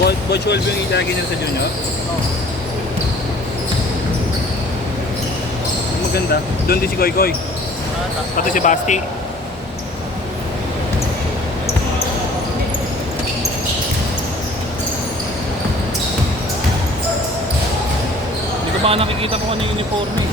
Ball 12 yung ilalagay nila sa junior? Oo. Maganda. Doon din si Koy Koy. Pati si Basti. Hindi ko pa nakikita kung ano yung uniform eh.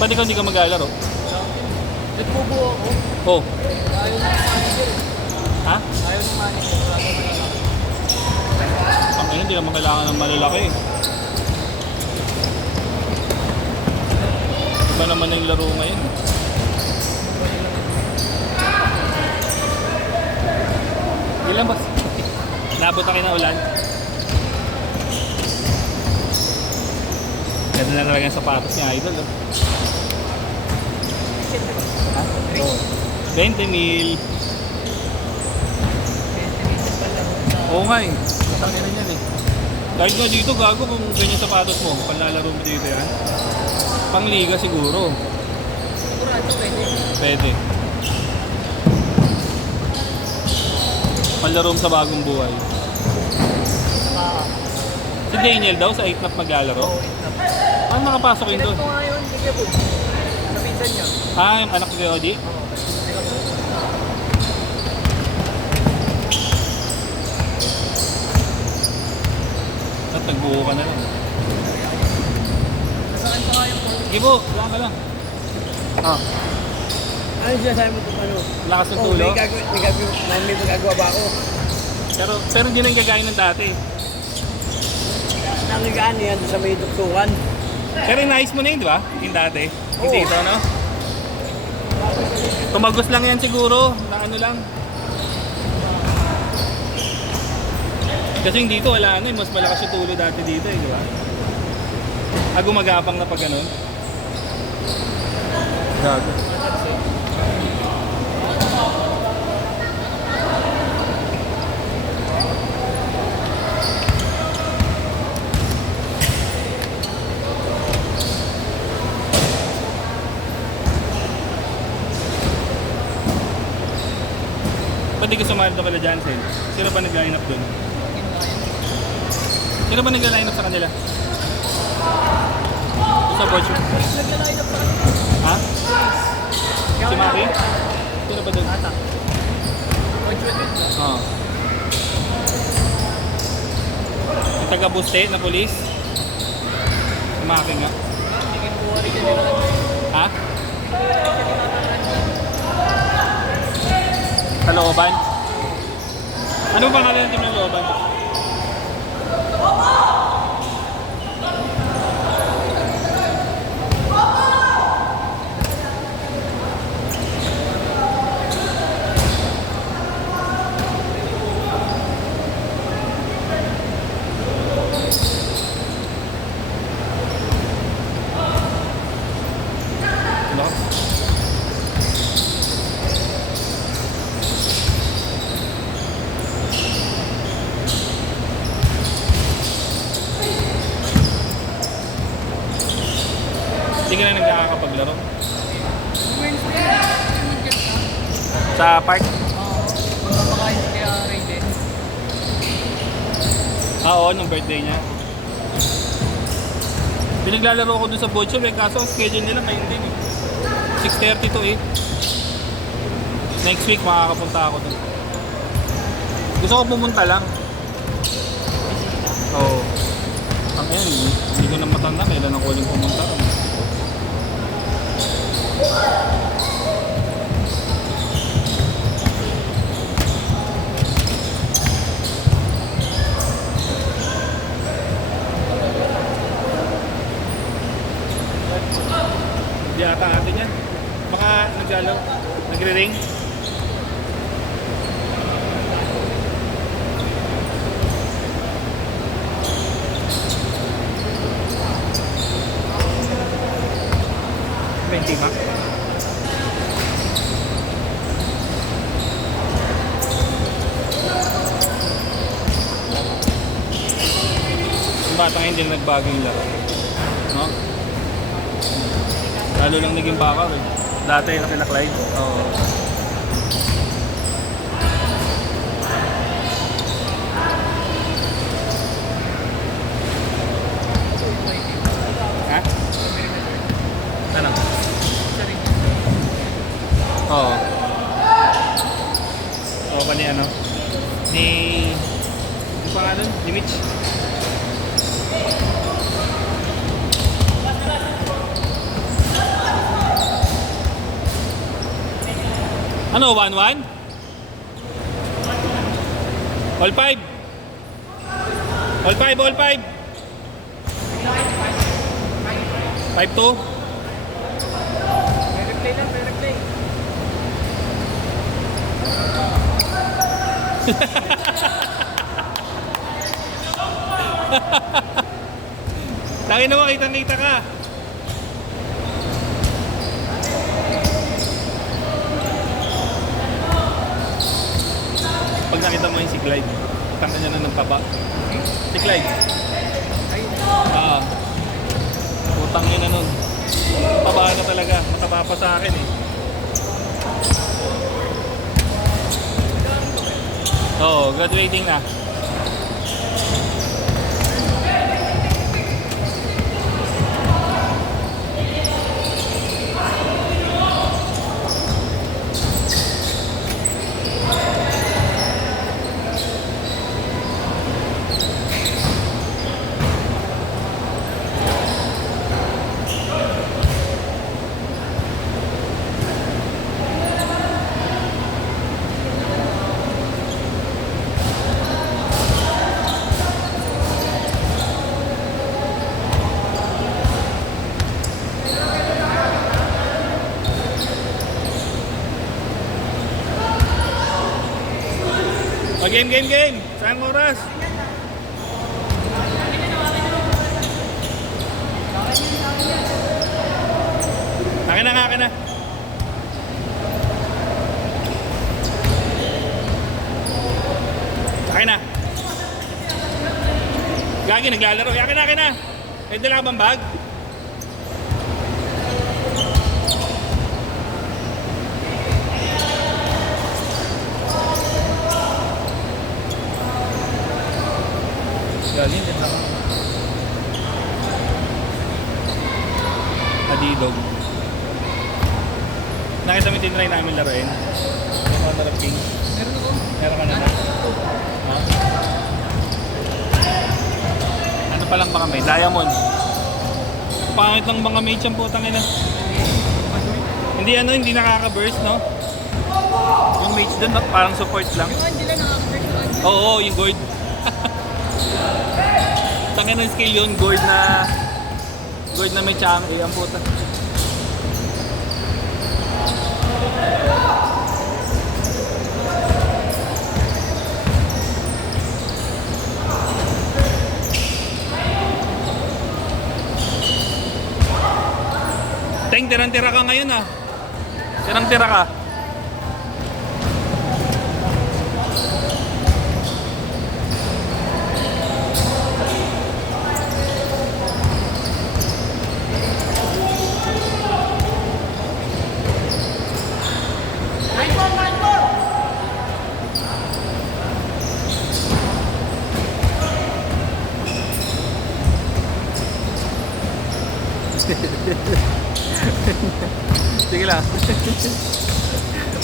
Ba't ikaw hindi ka maglalaro? Nagbubuo ako. Oh. Ayaw ng manager. Ha? Ayaw ng manager. Wala ko malalaki. Ang hindi naman kailangan ng malalaki. Iba naman na yung laro ngayon. Ilan ba? Nabot na kayo ng ulan? Ganda na talaga yung sapatos niya, idol. Oh. Ha? Oh. 20 mil. 20 minutes pa lang. Oo nga eh. Matangin na yan eh. Kahit nga dito, gago kung ganyan sapatos mo. Panlalaro mo dito yan. Pangliga siguro. Sigurado pwede. Pwede. Panlaro mo sa bagong buhay. Saka, Si Daniel daw sa 8 nap maglalaro. oh, wait na. Paano nakapasok yun Kinan doon? ko nga yun, sige po. Sa pinsan niya. Ah, yung anak ni Oji? Oo. Sige po. At nagbuo ka na lang. Nasaan pa nga yung phone? Sige po, wala ka lang. Ah, Ano siya sabi mo kung ano? lakas ng tulo. May magagawa ba ako? Pero hindi na yung gagawin ng dati. Nangigaan yan sa may duktukan. Pero inayos mo na yun, di ba? Yung dati. Yung Oo. dito, no? Tumagos lang yan siguro. Na ano lang. Kasi yung dito wala ano eh. Mas malakas yung tulo dati dito eh, di ba? Ah, gumagapang na pag ganun. Gago. Ba't di ka sumali to kala Jansen? Sino ba nag-line up dun? Sino ba nag-line up sa kanila? Sa Borcho? Nagla-line up pa rin. Ha? Si Maki? Sino ba dun? Ata. Oo. Yung taga-buste na polis? Si Maki nga. Tingin po rin siya nila. Ha? Sa Looban? Ano ba pangalan ng team ng Looban? Ano? Hindi ka na nagkakapaglaro? Sa park? Oo. Magpapakain kaya Raiden. Ah, oo, nung birthday niya. Pinaglalaro ko dun sa Bocho, eh, kaso ang schedule nila ngayon din eh. 6:30 to 8. Next week makakapunta ako dun. Gusto ko pumunta lang. Oo. Ang yan, hindi ko na matanda kailan ako uling pumunta ron. Hindi ata atin yan. Baka nagre-ring. Tima. Yung batang hindi na nagbago yung laro. No? Lalo lang naging baka eh. Dati nakila Clyde. Oo. Tropa ni ano? Ni... Ano pangalan? Ni Mitch. Ano, 1-1? All 5? All 5, all 5? 5-2? May replay lang, may replay. Tangin naman, kitang-kita ka. Pag nakita mo yung si Clyde, tangin niya na ng taba. Si Clyde. Putang yun na nun. Taba na talaga. Mataba pa sa akin eh. Oo, graduating na. Game. Saan oras? Akin na. Akin na. Gagi, naglalaro. Akin na. Eh, dala ka bang bag? Galing din lang. Adidog. Nakita mo yung tinry namin laruin? Yung Honor of Kings. Meron ako. Meron ka na ba? Ha? Ano pa lang ba kami? Diamond. Pangit ng mga mage ang putang ina. Hindi nakaka-burst, no? Yung mage dun, parang support lang. Yung Angela nakaka-first. Oo, yung gourd. Tangin ng skill yun, gourd na may chang ang puta. Teng, tirang-tira ka ngayon ah. Tirang-tira ka. Sige lang.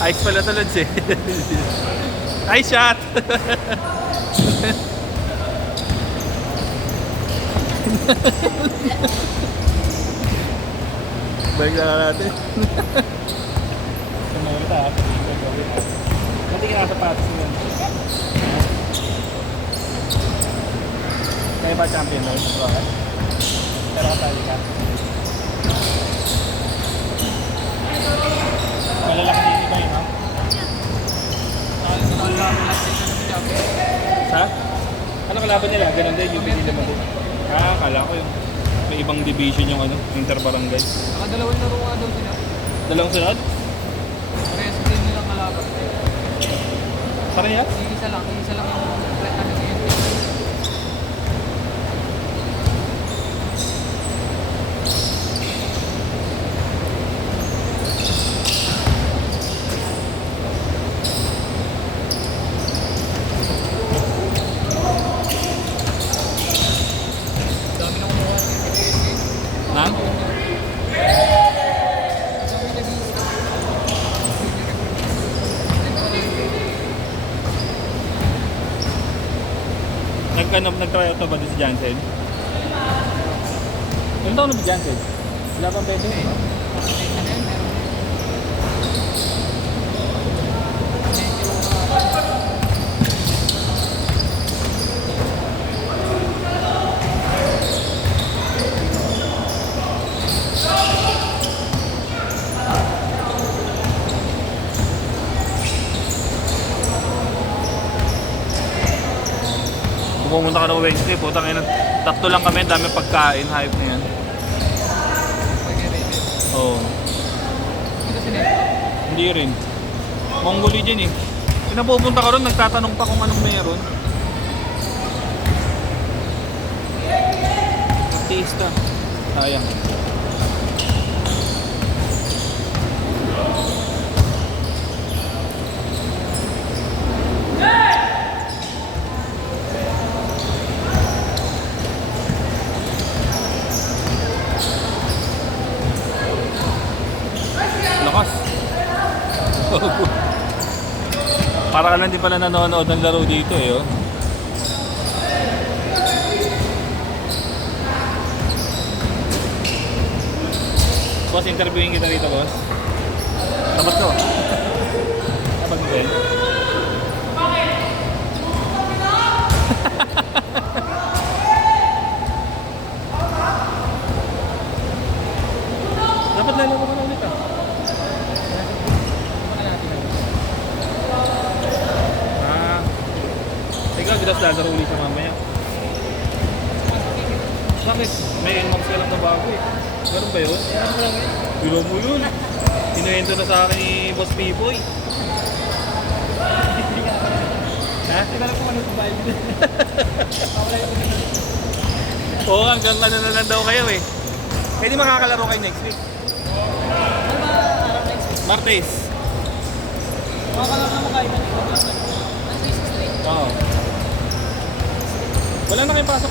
Ice pala tulad siya. Ice shot! Balik na natin. Sumawin ta. Mati ka nakasapatos mo. Kaya ba champion na? Pero katali ka. Malalaki din iba yun, ha? Sa? Ano kalaban nila? Ganun din, yung pinili mo din. Kala ko yung may ibang division yung inter-barangay. Nakadalawang laro nga daw sila. Dalawang sunod? Parehas din nilang kalaban. Parehas? Isa lang yung threat namin sa NP. Nang? Nag-try out na ba din si Jansen? Ilan taon na ba Jansen? Wala pang pwede? Kung pumunta ka ng Wednesday, putang ina. Tatlo lang kami, dami pagkain, hype na yan. Oo. Ito si Neto. Hindi rin. Mongoli dyan eh. Pinapupunta ka ron, nagtatanong pa kung anong meron. Artista. Sayang. Lakas. Para ka lang di pala nanonood ng laro dito eh. Oh. Boss, interviewin kita rito, boss. Dapat ko. Dapat mo din. Dapat lalaro ka na ulit ah. Ikaw, gilas lalaro ulit sa mamaya. Bakit? May inbox ka lang na bago eh. Ganun ba yun? Bilo mo yun. Sinuwento na sa akin ni Boss Piboy. Ha? Hindi ko kung ano sa bahay. Oo, hanggang ano na lang daw kayo eh. Pwede makakalaro kayo next week. Ano ba araw next week? Martes. Makakalaro na mo kayo. Oo. Wala na kayong pasok.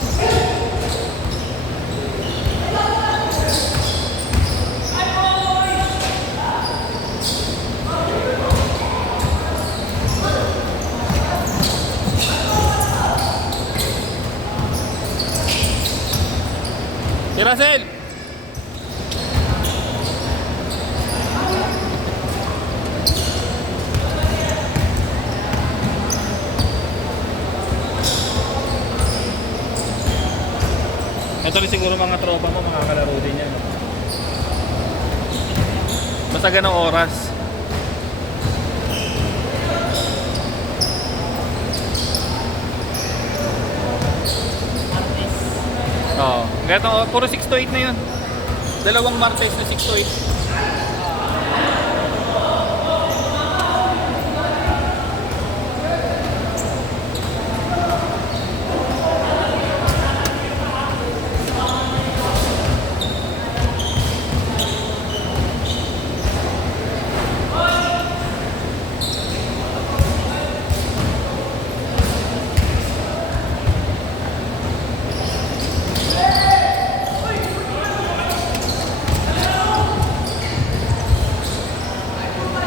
Si Russell! Ito rin siguro mga tropa mo, makakalaro din yan. Basta ganong oras. Oo. Ganito, puro 6 to 8 na yun. Dalawang Martes na 6 to 8.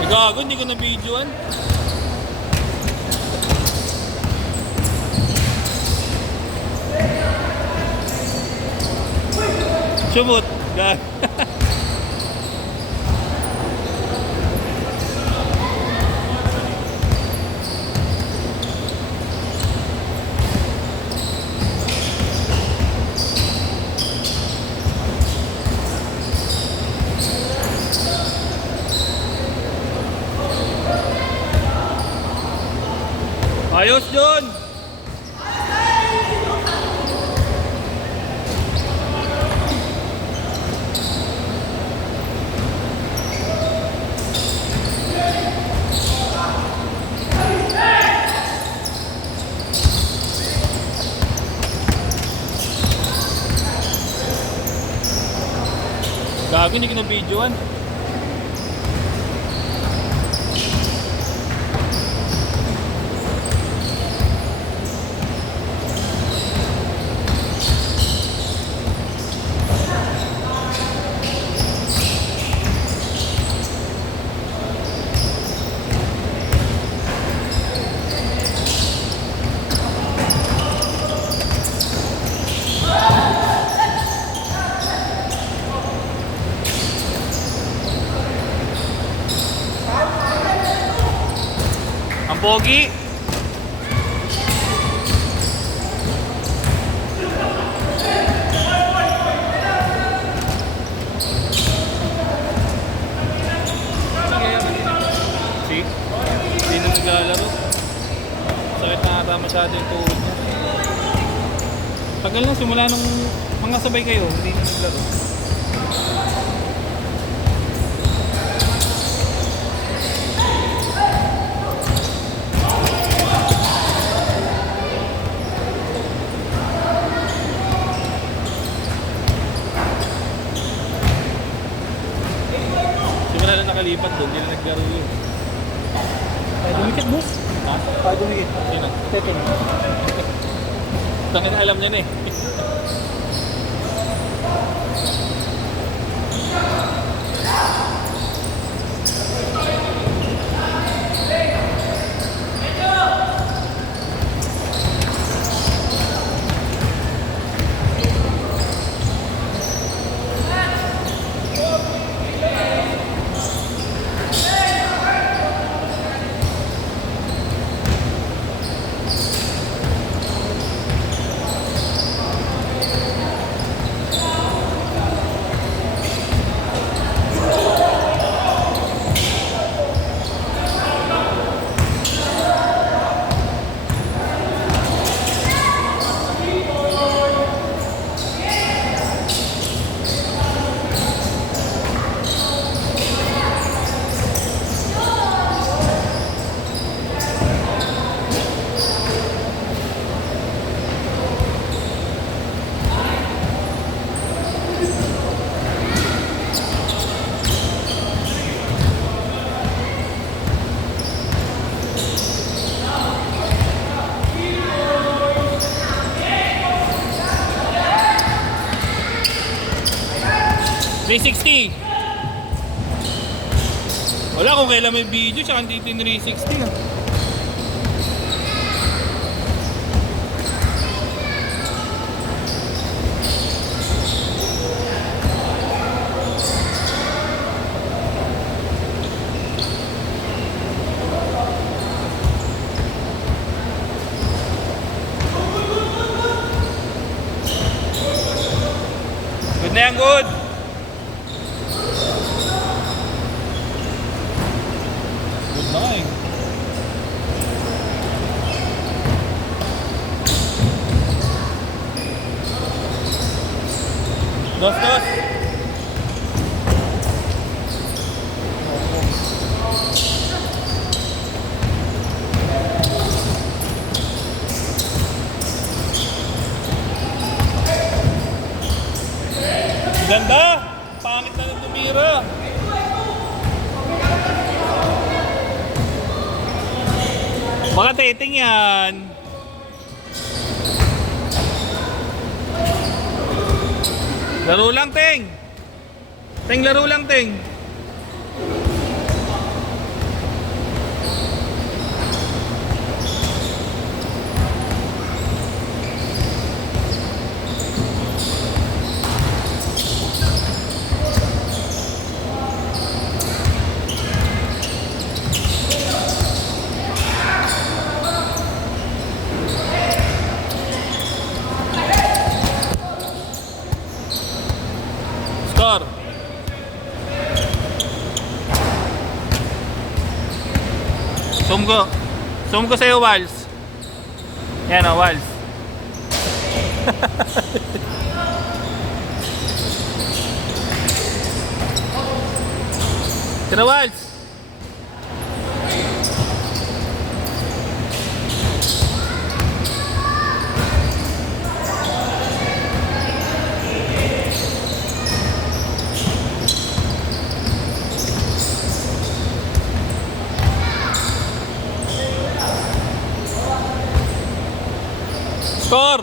Gago, hindi ko na-videoan. Sumot. Gago. Ayos John! Gago, hindi ko na-videoan. Pogi. See? Hindi na naglalaro. Sakit na ata masyado yung tuhod niya. Tagal na simula nung mga sabay kayo, hindi na naglaro. Simula na nakalipat doon, hindi na naglaro yun. Tayo dumikit, boss. Ha? Tayo dumikit. Sino? Teke na. Tangin alam niya na eh. $360. Wala kung kailan may video, tsaka hindi ito yung 360 ah. Good na yan, good. Good na eh. Dos, dos. Ganda! Pangit na ng tumira. Baka teting yan. Laro lang, Teng. Teng, laro lang, Teng. Score. Zoom ko. Zoom ko sa'yo, Wals. Yan o, Wals. Tira, Wals. Score!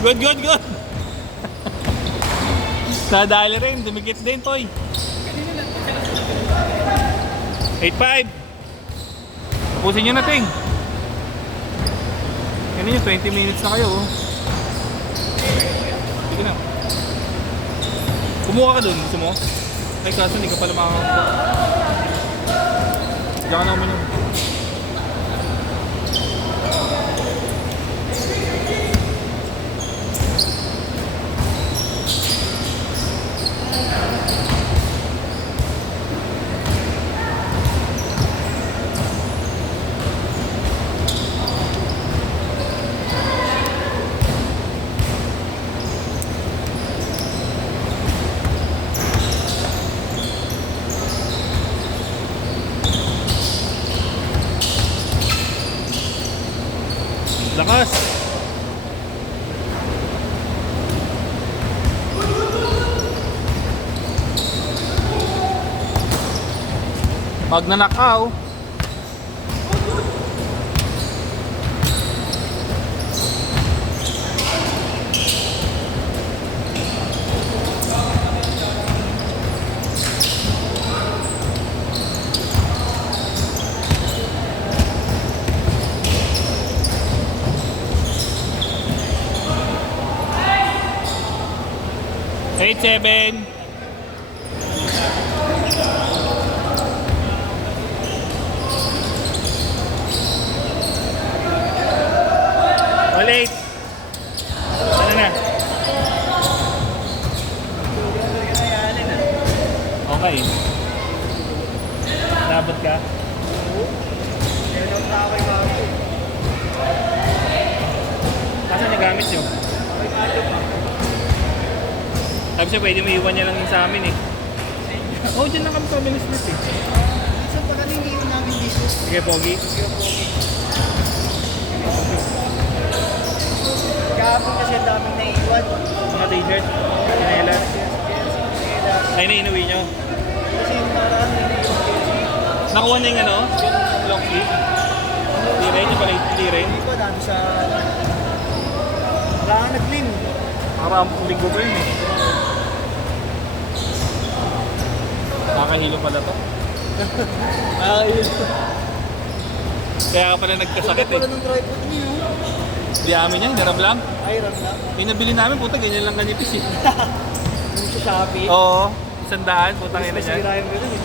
Good, good, good! Nadali rin, dumikit din, Toy. 8-5. Tapusin nyo na, Ting. Ano yun, 20 minutes na kayo oh. Sige na. Kumuha ka dun, gusto mo? Ay kaso hindi ka pala makakakuha. Diyan ka na uminom. Lakas! Pag nanakaw, eight, 7. Ulit. Ano na? Okay. Labot ka? Kasan niya gamit nyo? Sabi siya pwede mo iwan niya lang yun sa amin eh. Oo, dyan lang kami sa Minis Smith eh. Minsan pa kami iniiwan namin dito. Sige, Pogi. Kahapon kasi ang daming naiiwan. Mga t-shirt, chinelas. Ay na inuwi nyo. Kasi yung nakaraan naiiwan. Nakuha na yung ano? Yung long sleeve. Hindi rin, yung pala hindi rin. Hindi ko, dami sa... Wala kang nag-clean. Parang linggo ko yun eh. Nakakahilo pala to. Ayun. Kaya ka pala nagkasakit Pala eh. ng tripod niyo. Di amin yan, hiram lang. Iron lang. Yung nabili namin, puta, ganyan lang kanipis eh. Yung sa Shopee. Oo, 100, putang ina niya. Masira yung gano'n eh.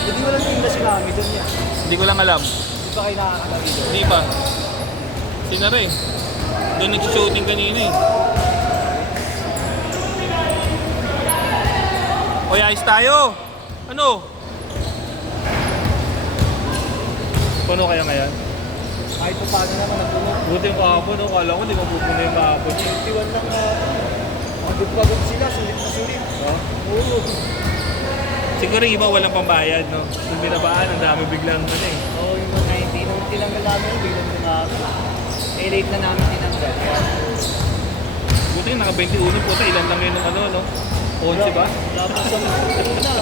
Hindi walang tinda si Nami doon yan. Hindi ko lang alam. Di ba kayo nakakatabi doon? Hindi pa. Sinara eh. Doon nag-shooting kanina eh. Oy, ayos tayo! Ano? Puno kaya ngayon? Kahit pa paano naman nagpuno. Buti yung kahapon, no? Kala ko di mapupuno yung kahapon. 21 lang pagod-pagod sila, sulit na sulit. Oh? Oo. Siguro yung iba walang pambayad, no? Yung binabaan, ang dami biglang ano eh. Oo, yung mga 90. Nung tinanggal namin, biglang tinanggal. Eh, late na namin tinanggal. Buti yung naka-21, puta, ilan lang yun ng ano, no? 11 ba? Wala pa sa mga.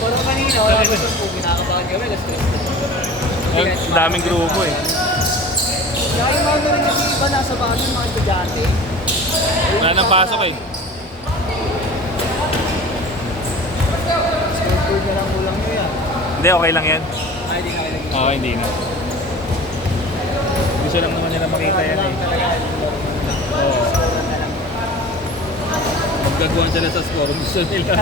Parang kanina, wala pa sa po. Kinakabahan kami, alas 3. Eh, daming grupo eh. Kaya yung mga rin kasi iba nasa bahay, mga estudyante. Wala nang pasok eh. School na lang ulang nyo yan. Hindi, okay lang yan. Ay, di na kayo nag-isip. Oo, hindi na. Gusto lang naman nila makita yan eh. Oo. Maggagawan sila sa score, gusto nila.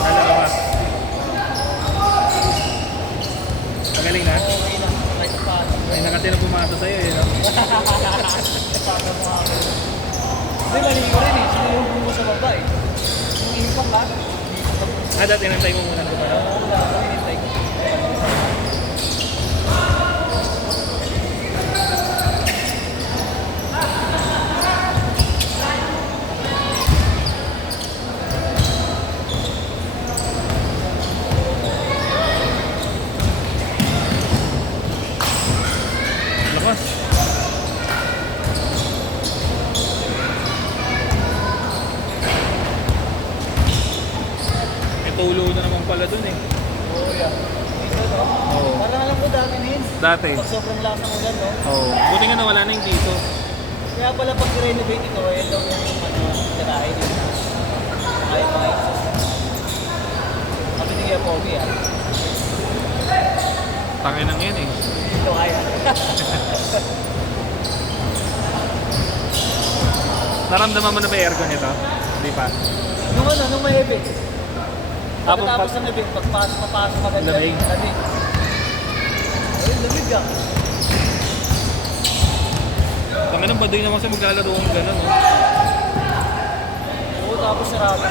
Alam ka ba? Magaling na? Okay lang, kahit paano. May nakatira pumasa sa'yo eh, no? Paano mo ako? Hindi, mali ko rin eh. Sinulong mo sa baba eh. Yung impact ha? Ah, dati inantay mo muna ito pa, no? Wala ako, inintay ko. Lakas. May tulo na naman pala dun eh. Oo, yan. Ito, no? Oo. Parang alam ko dati din. Dati. Pag sobrang lakas ng ulan, no? Oo. Buti nga nawala na yung dito. Kaya pala pag renovate ito, yan daw yung ano, tirahin yun. Ayaw mga exhaust. Sabi ni Kuya Pogi ah. Tangin ng yan eh. Ito kaya. Naramdaman mo na ba yung aircon nito? Hindi pa. Nung may event. Tapos Pagkatapos ng event, papasok maganda. Lamig. Lamig. Ayun, lamig ah. Tangin ng baduy naman siya maglalaro kung gano'n. No? Oo, tapos sarado.